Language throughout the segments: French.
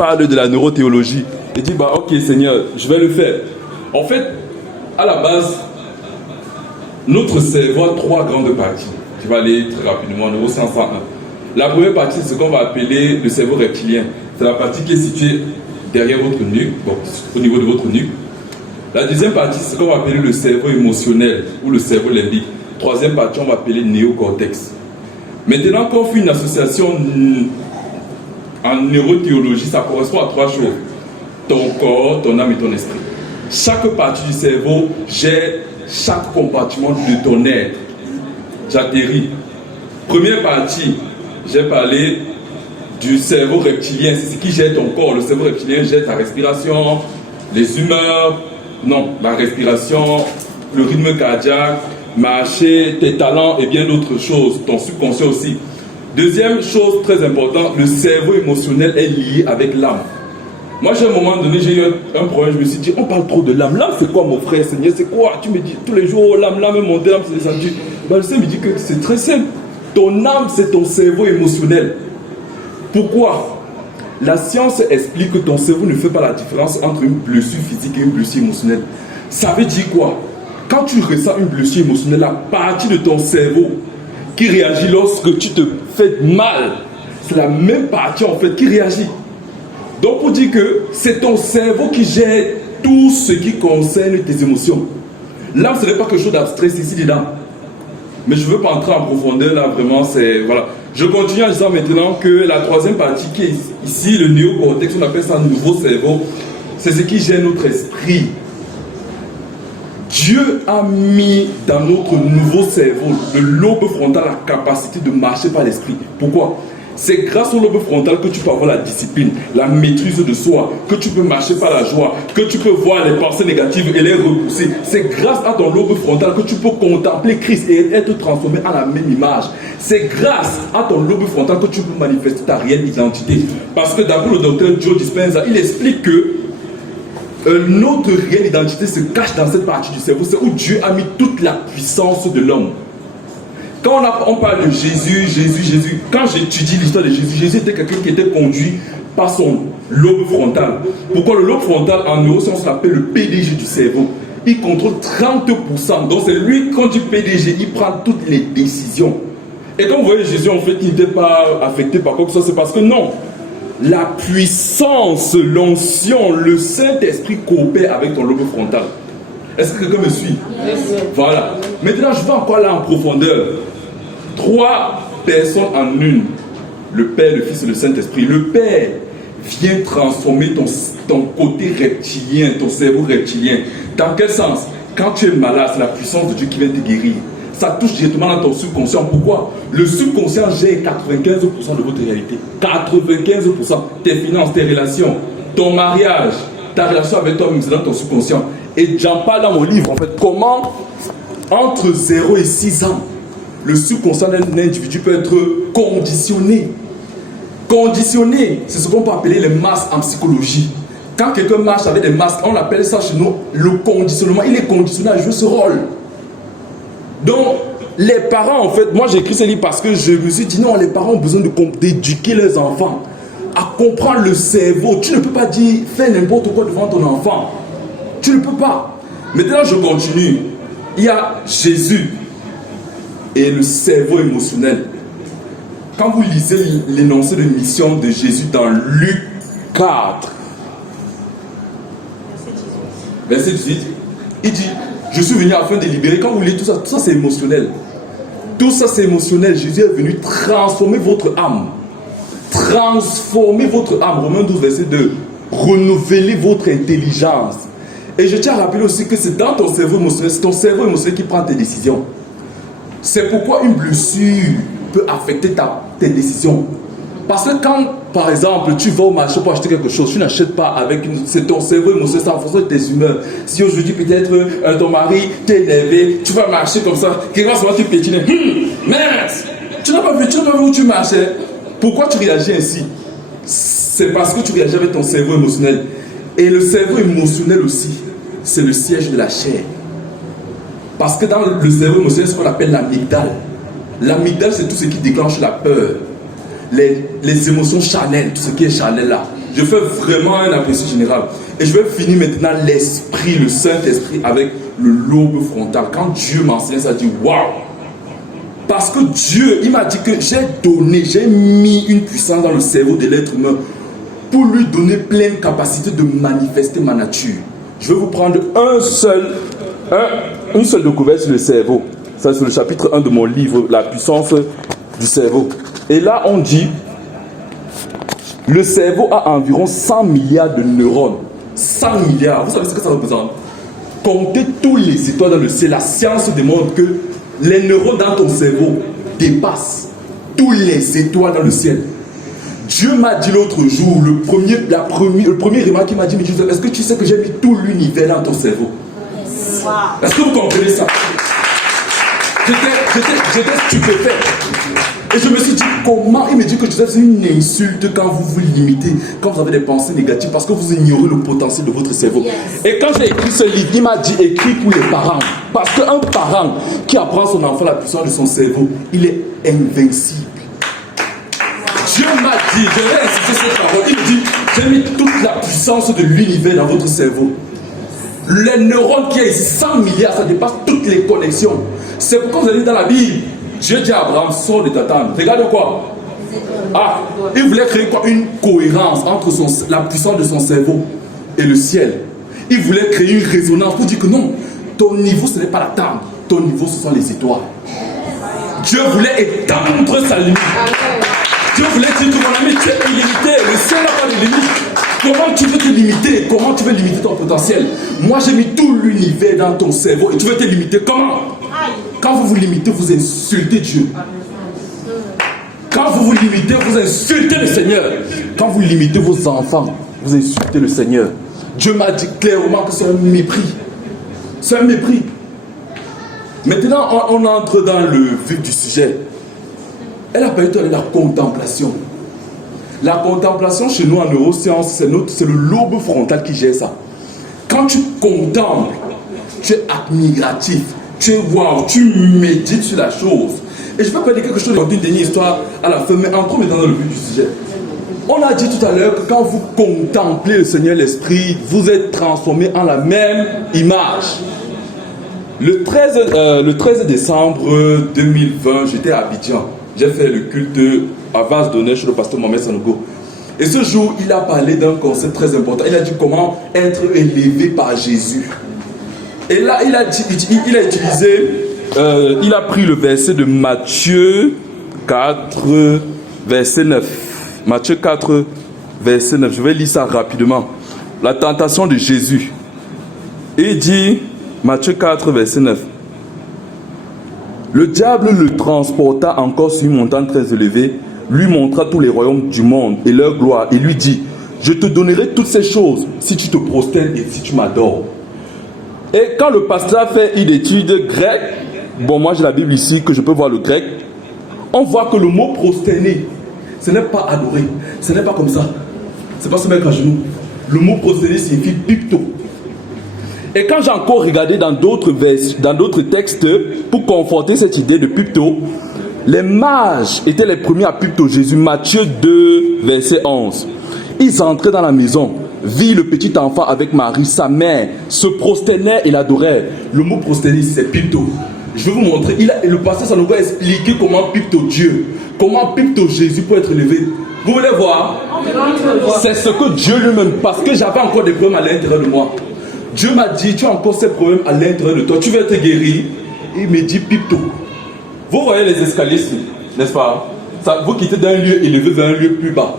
parle de la neurothéologie et dit, bah ok Seigneur, je vais le faire. En fait, à la base, notre cerveau a trois grandes parties. Je vais aller très rapidement, neurosciences 101. La première partie, c'est ce qu'on va appeler le cerveau reptilien. C'est la partie qui est située derrière votre nuque, donc au niveau de votre nuque. La deuxième partie, c'est ce qu'on va appeler le cerveau émotionnel ou le cerveau limbique. Troisième partie, on va appeler néocortex. Maintenant, quand on fait une association en neurothéologie, ça correspond à trois choses. Ton corps, ton âme et ton esprit. Chaque partie du cerveau gère chaque compartiment de ton être. J'atterris. Première partie, j'ai parlé du cerveau reptilien. C'est ce qui gère ton corps. Le cerveau reptilien gère ta respiration, les humeurs, la respiration, le rythme cardiaque, marcher, tes talents et bien d'autres choses. Ton subconscient aussi. Deuxième chose très importante, le cerveau émotionnel est lié avec l'âme. Moi, j'ai un moment donné, j'ai eu un problème, je me suis dit, on parle trop de l'âme. L'âme, c'est quoi, mon frère, Seigneur? C'est quoi? Tu me dis tous les jours, l'âme est montée, l'âme c'est descendu. Le Seigneur me dit que c'est très simple. Ton âme, c'est ton cerveau émotionnel. Pourquoi? La science explique que ton cerveau ne fait pas la différence entre une blessure physique et une blessure émotionnelle. Ça veut dire quoi? Quand tu ressens une blessure émotionnelle, la partie de ton cerveau qui réagit lorsque tu te fais mal, c'est la même partie en fait qui réagit. Donc pour dire que c'est ton cerveau qui gère tout ce qui concerne tes émotions. L'âme, ce n'est pas quelque chose d'abstrait, c'est ici dedans. Mais je ne veux pas entrer en profondeur là, vraiment, c'est... Voilà. Je continue en disant maintenant que la troisième partie qui est ici, le néocortex, on appelle ça un nouveau cerveau, c'est ce qui gère notre esprit. Dieu a mis dans notre nouveau cerveau, le lobe frontal, la capacité de marcher par l'esprit. Pourquoi? C'est grâce au lobe frontal que tu peux avoir la discipline, la maîtrise de soi, que tu peux marcher par la joie, que tu peux voir les pensées négatives et les repousser. C'est grâce à ton lobe frontal que tu peux contempler Christ et être transformé à la même image. C'est grâce à ton lobe frontal que tu peux manifester ta réelle identité. Parce que d'après le docteur Joe Dispenza, il explique que notre réelle identité se cache dans cette partie du cerveau. C'est où Dieu a mis toute la puissance de l'homme. Quand on parle de Jésus, quand j'étudie l'histoire de Jésus était quelqu'un qui était conduit par son lobe frontal. Pourquoi le lobe frontal en neurosciences l'appelle le PDG du cerveau? Il contrôle 30%. Donc c'est lui, quand du PDG, il prend toutes les décisions. Et quand vous voyez Jésus, en fait, il n'était pas affecté par quoi que ce soit, c'est parce que non. La puissance, l'onction, le Saint-Esprit coopèrent avec ton lobe frontal. Est-ce que quelqu'un me suit? Voilà. Maintenant, je vais encore là en profondeur. Trois personnes en une. Le Père, le Fils et le Saint-Esprit. Le Père vient transformer ton côté reptilien, ton cerveau reptilien. Dans quel sens? Quand tu es malade, c'est la puissance de Dieu qui vient te guérir. Ça touche directement dans ton subconscient. Pourquoi? Le subconscient gère 95% de votre réalité. 95%. Tes finances, tes relations, ton mariage, ta relation avec toi-même, c'est dans ton subconscient. Et j'en parle dans mon livre, en fait, comment entre 0 et 6 ans, le subconscient d'un individu peut être conditionné. Conditionné, c'est ce qu'on peut appeler les masques en psychologie. Quand quelqu'un marche avec des masques, on appelle ça chez nous le conditionnement. Il est conditionné à jouer ce rôle. Donc, les parents, en fait, moi j'ai écrit ce livre parce que je me suis dit non, les parents ont besoin d'éduquer leurs enfants à comprendre le cerveau. Tu ne peux pas dire fais n'importe quoi devant ton enfant. Tu ne peux pas. Maintenant, je continue. Il y a Jésus et le cerveau émotionnel. Quand vous lisez l'énoncé de mission de Jésus dans Luc 4, verset 18, il dit, je suis venu afin de libérer. Quand vous lisez tout ça c'est émotionnel. Tout ça c'est émotionnel. Jésus est venu transformer votre âme. Transformer votre âme. Romains 12, verset 2. Renouveler votre intelligence. Et je tiens à rappeler aussi que c'est dans ton cerveau émotionnel, c'est ton cerveau émotionnel qui prend tes décisions. C'est pourquoi une blessure peut affecter tes décisions. Parce que quand, par exemple, tu vas au marché pour acheter quelque chose, tu n'achètes pas avec c'est ton cerveau émotionnel, c'est en fonction de tes humeurs. Si aujourd'hui peut-être ton mari t'est énervé, tu vas marcher comme ça, quelqu'un se voit tu pétines, mince, tu n'as pas vu où tu marchais. Pourquoi tu réagis ainsi? C'est parce que tu réagis avec ton cerveau émotionnel. Et le cerveau émotionnel aussi, c'est le siège de la chair. Parce que dans le cerveau émotionnel, c'est ce qu'on appelle l'amygdale. L'amygdale, c'est tout ce qui déclenche la peur. Les émotions charnelles, tout ce qui est charnel là. je fais vraiment un apprécié général. Et je vais finir maintenant l'esprit, le Saint-Esprit avec le lobe frontal. Quand Dieu m'enseigne ça, je dis waouh! Parce que Dieu, il m'a dit que j'ai mis une puissance dans le cerveau de l'être humain pour lui donner pleine capacité de manifester ma nature. Je vais vous prendre une seule découverte sur le cerveau. Ça, c'est le chapitre 1 de mon livre, La puissance du cerveau. Et là, on dit, le cerveau a environ 100 milliards de neurones. 100 milliards, vous savez ce que ça représente? Comptez tous les étoiles dans le ciel. La science démontre que les neurones dans ton cerveau dépassent tous les étoiles dans le ciel. Dieu m'a dit l'autre jour, le premier remarque qu'il m'a dit, mais Joseph, est-ce que tu sais que j'ai mis tout l'univers dans ton cerveau? Est-ce que vous comprenez ça? J'étais stupéfait. Et je me suis dit, comment? Il me dit que Joseph, c'est une insulte quand vous vous limitez, quand vous avez des pensées négatives, parce que vous ignorez le potentiel de votre cerveau. Yes. Et quand j'ai écrit ce livre, il m'a dit, écrit pour les parents. Parce qu'un parent qui apprend à son enfant la puissance de son cerveau, il est invincible. Dieu m'a dit, je vais insister cette parole, il me dit, j'ai mis toute la puissance de l'univers dans votre cerveau. Les neurones qui est 100 milliards, ça dépasse toutes les connexions. C'est pourquoi vous allez dans la Bible. Dieu dit à Abraham, sors de ta tente. Regarde quoi? Ah, il voulait créer quoi? Une cohérence entre la puissance de son cerveau et le ciel. Il voulait créer une résonance pour dire que non, ton niveau ce n'est pas la tente, ton niveau ce sont les étoiles. Dieu voulait étendre sa limite. Dieu voulait dire que mon ami, tu es illimité, le ciel n'a pas de limite. Comment tu veux te limiter? Comment tu veux limiter ton potentiel? Moi j'ai mis tout l'univers dans ton cerveau et tu veux te limiter comment? Quand vous vous limitez, vous insultez Dieu. Quand vous vous limitez, vous insultez le Seigneur. Quand vous limitez vos enfants, vous insultez le Seigneur. Dieu m'a dit clairement que c'est un mépris. C'est un mépris. Maintenant, on entre dans le vif du sujet. Elle a parlé de la contemplation. La contemplation chez nous en neurosciences, c'est le lobe frontal qui gère ça. Quand tu contemples, tu es admiratif. Tu es wow, tu médites sur la chose. Et je vais parler quelque chose, une dernière histoire à la fin, mais entrons maintenant dans le vif du sujet. On a dit tout à l'heure que quand vous contemplez le Seigneur l'Esprit, vous êtes transformé en la même image. Le 13 décembre 2020, j'étais à Abidjan. J'ai fait le culte à vase d'honneur chez le pasteur Mohamed Sanogo. Et ce jour, il a parlé d'un concept très important. Il a dit comment être élevé par Jésus. Et là, il a pris le verset de Matthieu 4, verset 9. Matthieu 4, verset 9. Je vais lire ça rapidement. La tentation de Jésus. Et il dit, Matthieu 4, verset 9. Le diable le transporta encore sur une montagne très élevée, lui montra tous les royaumes du monde et leur gloire, et lui dit, je te donnerai toutes ces choses si tu te prosternes et si tu m'adores. Et quand le pasteur fait une étude grecque, bon, moi j'ai la Bible ici que je peux voir le grec, on voit que le mot prosterner, ce n'est pas adorer, ce n'est pas comme ça, c'est pas se mettre à genoux. Le mot prosterner signifie pipto. Et quand j'ai encore regardé dans d'autres textes pour conforter cette idée de pipto, les mages étaient les premiers à pipto Jésus. Matthieu 2, verset 11. Ils entraient dans la maison, virent le petit enfant avec Marie, sa mère, se prosternaient et l'adoraient. Le mot prosterner, c'est pipto. Je vais vous montrer. Le pasteur Sanogo a expliqué comment pipto Dieu, comment pipto Jésus pour être élevé. Vous voulez voir? C'est ce que Dieu lui-même, parce que j'avais encore des problèmes à l'intérieur de moi. Dieu m'a dit, tu as encore ces problèmes à l'intérieur de toi, tu veux être guéri. Il me dit pipto. Vous voyez les escaliers ici, n'est-ce pas? Ça, vous quittez d'un lieu élevé vers un lieu plus bas.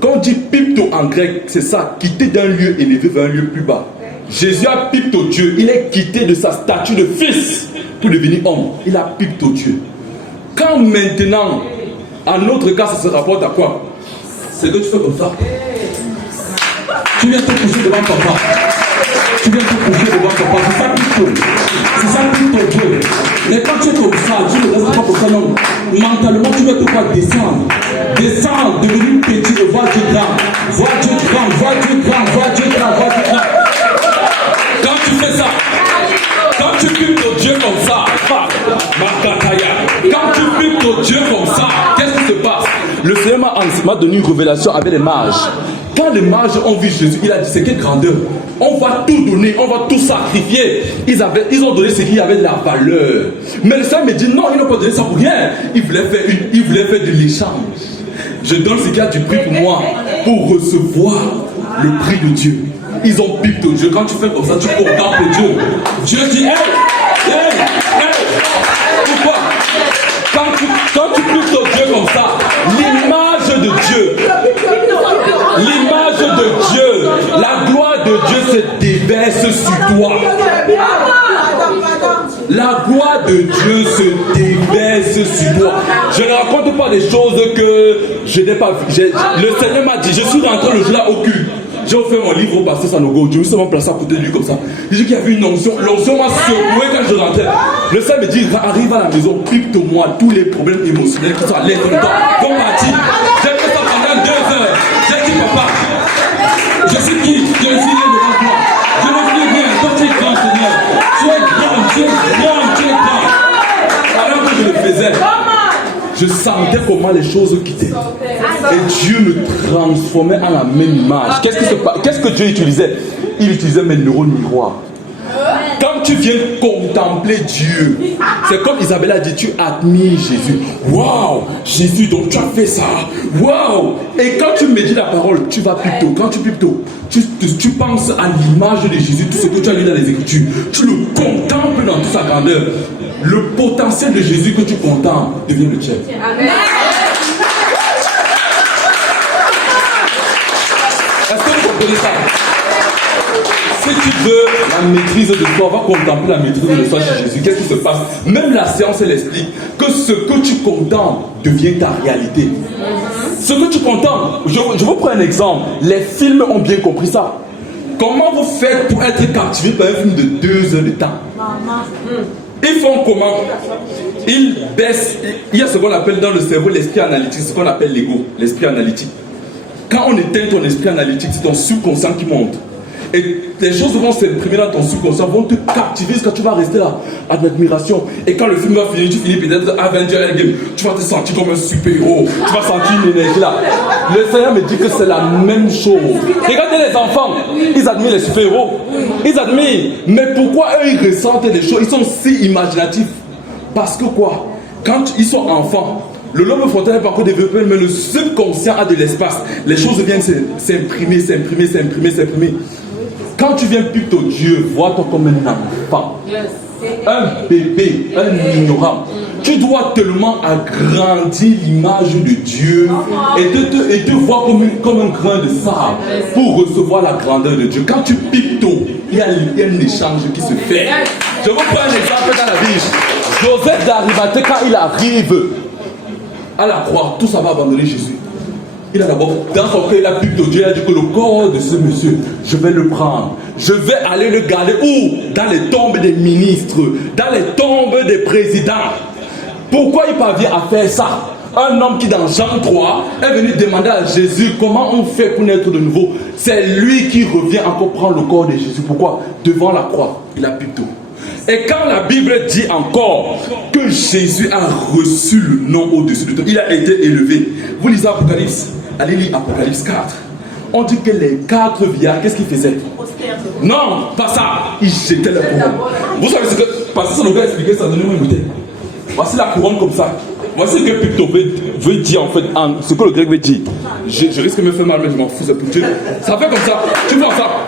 Quand on dit pipto en grec, c'est ça, quitter d'un lieu élevé vers un lieu plus bas. Jésus a pipto Dieu, il est quitté de sa statue de fils pour devenir homme. Il a pipto Dieu. Quand maintenant, en notre cas, ça se rapporte à quoi? C'est que tu fais comme ça. Tu viens te coucher devant papa. Tu viens te coucher devant papa. C'est ça pipto. C'est ça pipto Dieu. Mais quand tu es comme ça, Dieu ne reste pas comme ça, non. Mentalement, tu vas te voir descendre. Descendre, devenir petit, et voir Dieu grand. Voir Dieu grand, voir Dieu grand, voir Dieu grand, voir Dieu grand. Quand tu fais ça, quand tu pipes ton Dieu comme ça, quand tu pipes ton Dieu comme ça, qu'est-ce qui se passe? Le Seigneur m'a donné une révélation avec les mages. Quand les mages ont vu Jésus, il a dit, c'est quelle grandeur. On va tout donner, on va tout sacrifier. Ils ont donné ce qui avait de la valeur. Mais le Seigneur me dit, non, ils n'ont pas donné ça pour rien. Ils voulaient faire de l'échange. Je donne ce qui a du prix pour moi, pour recevoir le prix de Dieu. Ils ont piqué au Dieu. Quand tu fais comme ça, tu contemples Dieu. Dieu dit, hey. Pourquoi? Quand tu piques au Dieu comme ça, l'image de Dieu, la gloire de Dieu se déverse sur toi. La gloire de Dieu se déverse sur toi. Je ne raconte pas des choses que je n'ai pas vues. Le Seigneur m'a dit, je suis rentré le jour-là au culte. J'ai offert mon livre au pasteur Sanogo. Je me suis placé à côté de lui comme ça. J'ai dit qu'il y avait une onction. L'onction m'a secoué quand je rentrais. Le Seigneur me dit, arrive à la maison, pique-toi tous les problèmes émotionnels qui sont à l'intérieur. Comme m'a dit, j'ai fait ça pendant 2 heures. J'ai dit, papa, je suis qui? Je suis né devant toi. Je ne suis rien. Toi, tu es grand, Seigneur. Tu es grand. Alors que je le faisais, je sentais comment les choses quittaient. Et Dieu me transformait en la même image. Qu'est-ce que Dieu utilisait? Il utilisait mes neurones miroirs. Quand tu viens contempler Dieu, c'est comme Isabelle a dit, tu admires Jésus. Waouh, Jésus, donc tu as fait ça. Waouh. Et quand tu médites la parole, tu vas plutôt. Quand tu plutôt, tu penses à l'image de Jésus, tout ce que tu as lu dans les Écritures. Tu le contemples dans toute sa grandeur. Le potentiel de Jésus que tu contemples devient le tien. Amen. Est-ce que vous comprenez ça? Si tu veux la maîtrise de toi, va contempler la maîtrise de toi chez Jésus. Qu'est-ce qui se passe? Même la séance, elle explique que ce que tu contemples devient ta réalité. Ce que tu contemples, je vous prends un exemple. Les films ont bien compris ça. Comment vous faites pour être captivé par un film de 2 heures de temps? Ils font comment? Ils baissent. Il y a ce qu'on appelle dans le cerveau l'esprit analytique, ce qu'on appelle l'ego, l'esprit analytique. Quand on éteint ton esprit analytique, c'est ton subconscient qui monte. Et les choses vont s'imprimer dans ton subconscient, vont te captiver jusqu'à tu vas rester là, en admiration. Et quand le film va finir, tu finis peut-être Avenger Endgame, tu vas te sentir comme un super-héros, tu vas sentir une énergie là. Le Seigneur me dit que c'est la même chose. Regardez les enfants, ils admirent les super-héros, ils admirent. Mais pourquoi eux ils ressentent des choses? Ils sont si imaginatifs. Parce que quoi? Quand ils sont enfants, le lobe frontal n'est pas encore développé, mais le subconscient a de l'espace. Les choses viennent s'imprimer. Quand tu viens plutôt Dieu, vois-toi comme un enfant, un bébé, un ignorant. Tu dois tellement agrandir l'image de Dieu et te voir comme un grain de sable pour recevoir la grandeur de Dieu. Quand tu piques tôt, il y a un échange qui se fait. Je vous prends un exemple dans la Bible. Joseph d'Arimathée, quand il arrive à la croix, tout ça va abandonner Jésus. Il a d'abord, dans son cœur, il a piqué Dieu, il a dit que le corps de ce monsieur, je vais le prendre. Je vais aller le garder où? Dans les tombes des ministres, dans les tombes des présidents. Pourquoi il parvient à faire ça? Un homme qui dans Jean 3 est venu demander à Jésus comment on fait pour naître de nouveau. C'est lui qui revient encore prendre le corps de Jésus. Pourquoi? Devant la croix, il a piqué. Et quand la Bible dit encore que Jésus a reçu le nom au-dessus de tout, il a été élevé. Vous lisez Apocalypse, allez lire Apocalypse 4. On dit que les 4 vieillards, qu'est-ce qu'ils faisaient? Non, pas ça. Ils jetaient la couronne. Vous savez ce que Pasteur Sanogo a expliqué ça, donnez-moi une bouteille. Voici la couronne comme ça. Voici ce que Picto veut dire en fait, ce que le grec veut dire. Je risque de me faire mal, mais je m'en fous, c'est pour Dieu. Ça fait comme ça. Tu vois ça?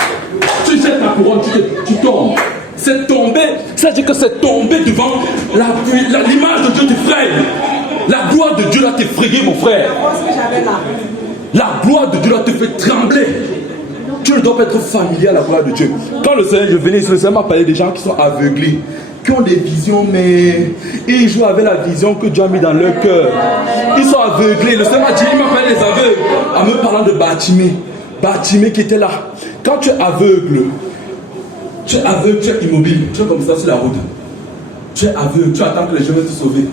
Tu jettes la couronne, tu tombes. C'est tombé, c'est-à-dire que c'est tombé devant l'image de Dieu t'effraie. La gloire de Dieu là t'effrayer, mon frère. La gloire de Dieu là te fait trembler. Tu ne dois pas être familier à la gloire de Dieu. Quand le Seigneur, je venais ici, le Seigneur m'a parlé des gens qui sont aveuglés, qui ont des visions, mais ils jouent avec la vision que Dieu a mis dans leur cœur. Ils sont aveuglés. Le Seigneur m'a dit, il m'a parlé des aveugles, en me parlant de Bartimée. Bartimée qui était là. Quand tu es aveugle, tu es immobile, tu es comme ça sur la route. Tu es aveugle, tu attends que les gens viennent te sauver.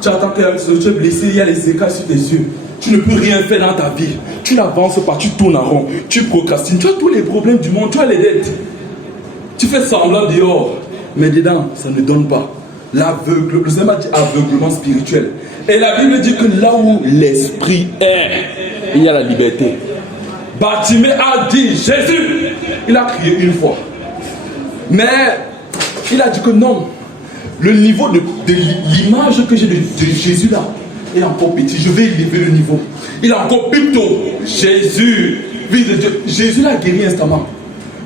Tu attends que tu es blessé, il y a les écailles sur tes yeux. Tu ne peux rien faire dans ta vie. Tu n'avances pas, tu tournes en rond, tu procrastines. Tu as tous les problèmes du monde, tu as les dettes. Tu fais semblant dehors, mais dedans, ça ne donne pas. L'aveugle, le Seigneur dit aveuglement spirituel. Et la Bible dit que là où l'esprit est, il y a la liberté. Bartimée a dit Jésus. Il a crié une fois. Mais il a dit que non. Le niveau de l'image que j'ai de Jésus là est encore petit. Je vais élever le niveau. Il est encore plus tôt. Jésus, fils de Dieu. Jésus l'a guéri instamment.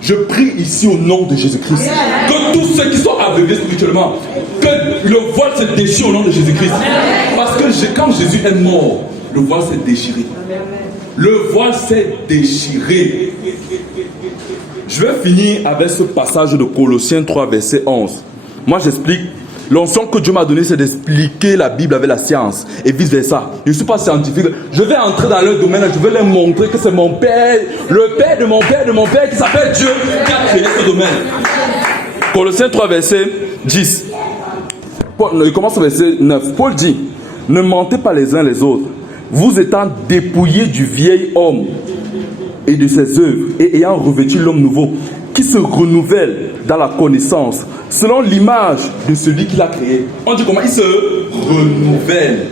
Je prie ici au nom de Jésus-Christ. Que tous ceux qui sont aveuglés spirituellement, que le voile se déchire au nom de Jésus-Christ. Parce que quand Jésus est mort, le voile s'est déchiré. Le voile s'est déchiré. Je vais finir avec ce passage de Colossiens 3, verset 11. Moi, j'explique. L'onction que Dieu m'a donnée, c'est d'expliquer la Bible avec la science et vice-versa. Je ne suis pas scientifique. Je vais entrer dans leur domaine et je vais leur montrer que c'est mon père, le père de mon père, qui s'appelle Dieu, qui a créé ce domaine. Colossiens 3, verset 10. Il commence au verset 9. Paul dit, ne mentez pas les uns les autres, vous étant dépouillés du vieil homme et de ses œuvres, et ayant revêtu l'homme nouveau, qui se renouvelle dans la connaissance, selon l'image de celui qui l'a créé. On dit comment il se renouvelle.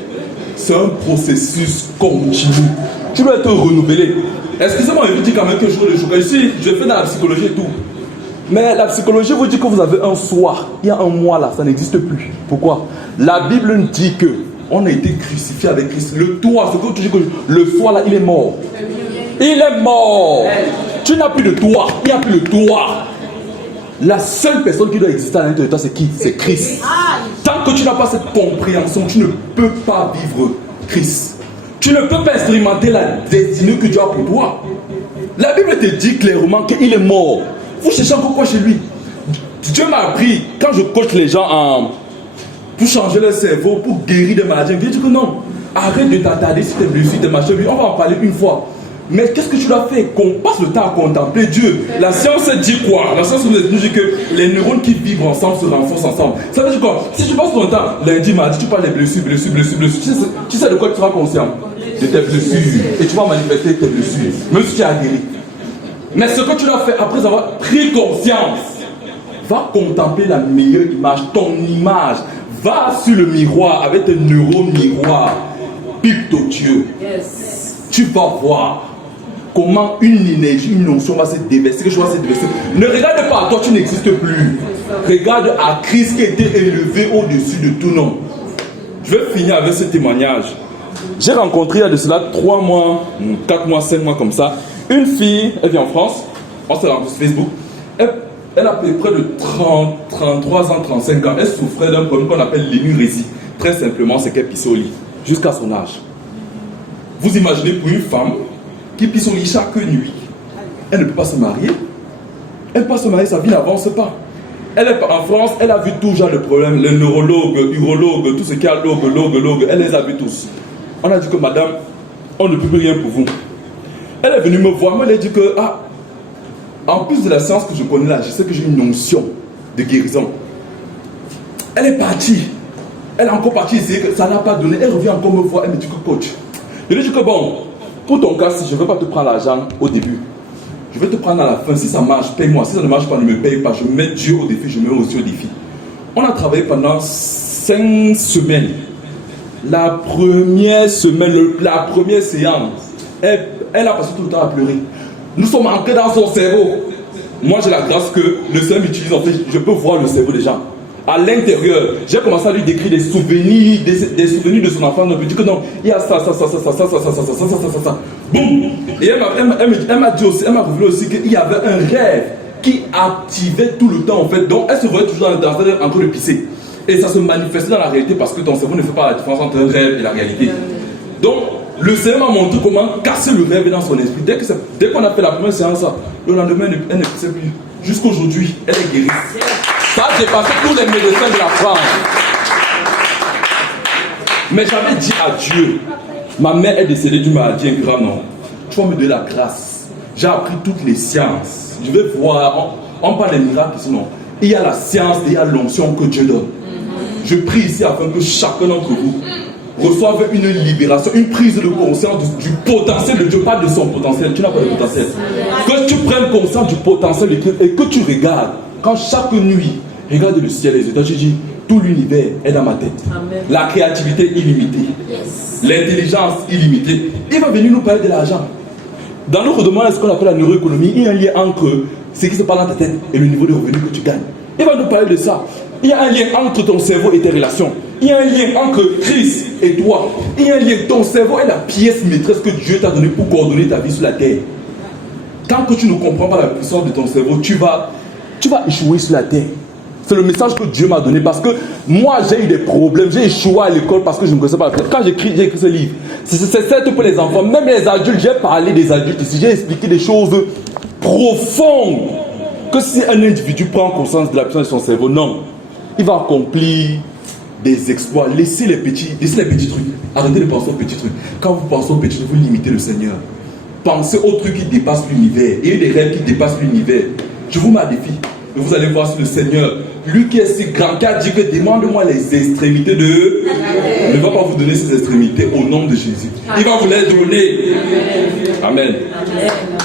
C'est un processus continu. Tu dois être renouvelé. Excusez-moi, je vous dis quand même que je fais dans la psychologie et tout. Mais la psychologie vous dit que vous avez un soi. Il y a un moi là, ça n'existe plus. Pourquoi? La Bible nous dit que on a été crucifié avec Christ. Le toi, c'est que tu dis que le soi là, il est mort. Il est mort. Tu n'as plus de toi. Il n'y a plus de toi. La seule personne qui doit exister à l'intérieur de toi, c'est qui? C'est Christ. Tant que tu n'as pas cette compréhension, tu ne peux pas vivre Christ. Tu ne peux pas expérimenter la destinée que Dieu a pour toi. La Bible te dit clairement qu'il est mort. Vous cherchez encore quoi chez lui? Dieu m'a appris, quand je coach les gens pour changer leur cerveau, pour guérir des maladies, il dit que non, arrête de t'attarder sur tes blessures, tes machins. On va en parler une fois. Mais qu'est-ce que tu dois faire? Qu'on passe le temps à contempler Dieu. La science dit quoi? La science nous dit que les neurones qui vivent ensemble se renforcent ensemble. Ça veut dire quoi? Si tu passes ton temps, lundi, mardi, tu parles des blessures, tu sais de quoi tu seras conscient? De tes blessures. Et tu vas manifester tes blessures. Même si tu as guéri. Mais ce que tu dois faire après avoir pris conscience, va contempler la meilleure image, ton image. Va sur le miroir avec tes neurones miroirs. Pique ton Dieu. Tu vas voir comment une énergie, une notion va se déverser, quelque chose va se déverser. Ne regarde pas à toi, tu n'existes plus. Regarde à Christ qui a été élevé au-dessus de tout nom. Je vais finir avec ce témoignage. J'ai rencontré il y a de cela 3 mois, 4 mois, 5 mois comme ça, une fille, elle vit en France, on s'est rencontré sur Facebook. Elle a près de 33 ans, 35 ans. Elle souffrait d'un problème qu'on appelle l'énurésie. Très simplement, c'est qu'elle pissait au lit, jusqu'à son âge. Vous imaginez pour une femme qui pisse au lit chaque nuit, elle ne peut pas se marier. Elle ne peut pas se marier, sa vie n'avance pas. Elle est en France, elle a vu tout genre de problèmes, les neurologues, urologues, tout ce qui a logue, elle les a vus tous. On a dit que madame, on ne peut plus rien pour vous. Elle est venue me voir, elle a dit que, en plus de la science que je connais là, je sais que j'ai une notion de guérison. Elle est partie. Elle est encore partie essayer que ça n'a pas donné. Elle revient encore me voir, elle me dit que coach. Je lui dis que bon, pour ton cas, si je ne veux pas te prendre l'argent au début, je vais te prendre à la fin. Si ça marche, paye-moi. Si ça ne marche pas, ne me paye pas. Je mets Dieu au défi, je mets aussi au défi. On a travaillé pendant 5 semaines. La première semaine, la première séance, elle a passé tout le temps à pleurer. Nous sommes ancrés dans son cerveau. Moi, j'ai la grâce que le Seigneur m'utilise. En fait, je peux voir le cerveau des gens. À l'intérieur, j'ai commencé à lui décrire des souvenirs, des souvenirs de son enfance. Donc, je dis que non, il y a ça. Boum. Et elle m'a dit aussi, elle m'a révélé aussi qu'il y avait un rêve qui activait tout le temps en fait. Donc, elle se voyait toujours en train de pisser. Et ça se manifestait dans la réalité parce que ton cerveau ne fait pas la différence entre un rêve et la réalité. Donc, le Seigneur m'a montré comment casser le rêve dans son esprit. Dès qu'on a fait la première séance, le lendemain, elle ne pissait plus. Jusqu'aujourd'hui, elle est guérie. Ça a dépassé tous les médecins de la France. Mais j'avais dit à Dieu, ma mère est décédée d'une maladie grave, non. Tu vas me donner la grâce. J'ai appris toutes les sciences. Je vais voir, on parle des miracles ici, non. Il y a la science et il y a l'onction que Dieu donne. Je prie ici afin que chacun d'entre vous reçoive une libération, une prise de conscience du potentiel de Dieu, pas de son potentiel. Tu n'as pas de potentiel. Que tu prennes conscience du potentiel de Dieu et que tu regardes. Quand chaque nuit, regarde le ciel et les étoiles, je dis, tout l'univers est dans ma tête. Amen. La créativité illimitée. Yes. L'intelligence illimitée. Il va venir nous parler de l'argent. Dans notre domaine, ce qu'on appelle la neuroéconomie, il y a un lien entre ce qui se passe dans ta tête et le niveau de revenu que tu gagnes. Il va nous parler de ça. Il y a un lien entre ton cerveau et tes relations. Il y a un lien entre Christ et toi. Il y a un lien. Ton cerveau est la pièce maîtresse que Dieu t'a donnée pour coordonner ta vie sur la terre. Tant que tu ne comprends pas la puissance de ton cerveau, tu vas échouer sur la terre. C'est le message que Dieu m'a donné parce que moi j'ai eu des problèmes, j'ai échoué à l'école parce que je ne connaissais pas la Quand j'ai écrit ce livre, c'est certes pour les enfants, même les adultes, j'ai parlé des adultes ici, j'ai expliqué des choses profondes. Que si un individu prend conscience de la puissance de son cerveau, non, il va accomplir des exploits. Laissez les petits trucs, arrêtez de penser aux petits trucs. Quand vous pensez aux petits trucs, vous limitez le Seigneur. Pensez aux trucs qui dépassent l'univers. Il y a des rêves qui dépassent l'univers. Je vous mets à défi. Vous allez voir si le Seigneur, lui qui est si grand, qui a dit que demande-moi les extrémités de... Il ne va pas vous donner ces extrémités au nom de Jésus. Il va vous les donner. Amen. Amen.